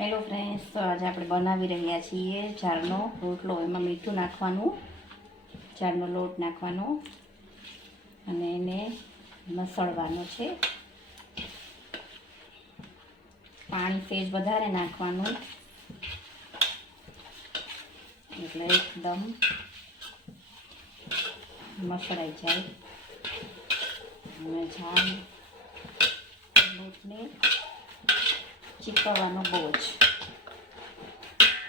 Hello friends, તો આજે આપણે બનાવી રહ્યા છીએ જારનો રોટલો. એમાં મીઠું નાખવાનું, જારનો લોટ નાખવાનો અને એને મસળવાનો છે. પાણી સેજ વધારે નાખવાનું એટલે એકદમ મસળાઈ જાય. અને જાર લોટને ચીકવવાનો બહુ જ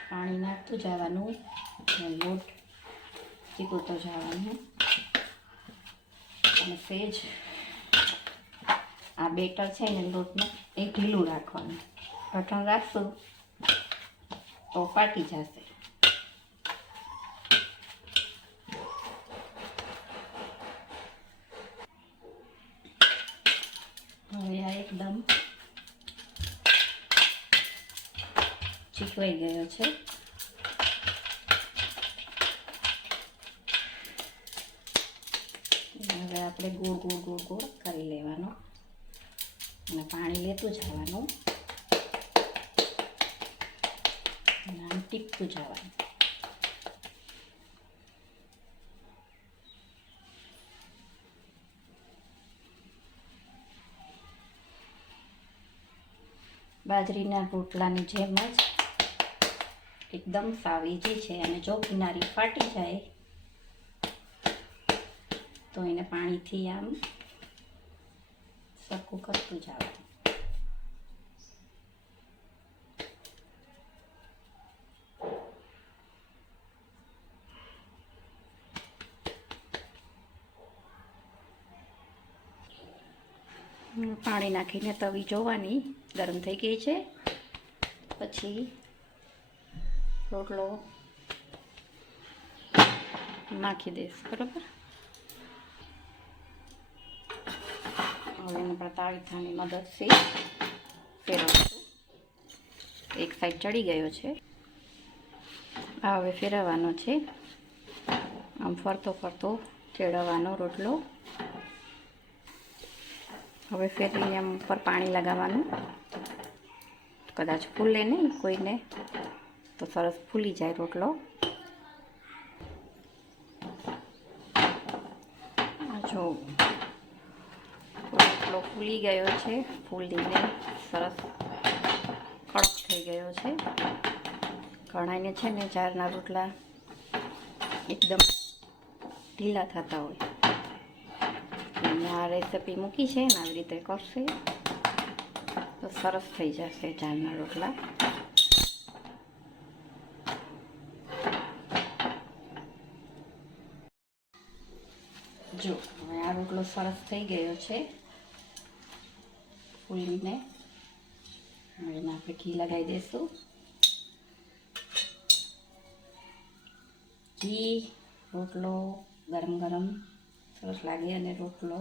પાણી નાખતું જવાનું અને લોટ ચીકવતો જવાનું. અને સેજ આ બેટર છે ને લોટનું એ ઢીલું રાખવાનું. કઠણ રાખશું તો ફાટી જશે. હવે આ એકદમ ચીકવાઈ ગયો છે. હવે આપણે ગોળ કરી લેવાનો અને પાણી લેતું જવાનું અને આમ ટીપતું જવાનું. બાજરીના રોટલાની જેમ જ એકદમ સાવ ઈઝી છે. અને જો કિનારી ફાટી જાય તો એને પાણીથી આમ સરખું કરતું જવાનું. પાણી નાખીને તવી જોવાની ગરમ થઈ ગઈ છે. પછી રોટલો નાખી દઈશ. બરાબર. હવે એને પણ તાવીથાની મદદથી ફેરવશું. એક સાઈડ ચડી ગયો છે. આ હવે ફેરવવાનો છે. આમ ફરતો ફરતો ચેડવવાનો રોટલો. હવે ફેરવીને આમ ઉપર પાણી લગાવવાનું. કદાચ ફૂલે નહીં કોઈને તો સરસ ફૂલી જાય રોટલો. જો રોટલો ફૂલી ગયો છે. ફૂલીને સરસ કડક થઈ ગયો છે. ઘણાને છે ને જારના રોટલા એકદમ ઢીલા થતા હોય. આ રેસીપી મૂકી છે ને આવી રીતે કરશે તો સરસ થઈ જશે જારના રોટલા. જો હવે આ રોટલો સરસ થઈ ગયો છે ફૂલીને. હવે એમાં આપણે ઘી લગાવી દઈશું. ઘી રોટલો ગરમ ગરમ સરસ લાગે. અને રોટલો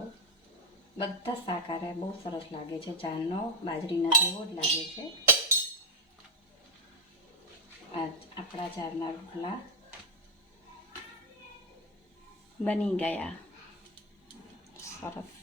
બધા શાકાહારી બહુ સરસ લાગે છે. જારનો બાજરીના જેવો જ લાગે છે. આપણા જારના રોટલા બની ગયા સરસ.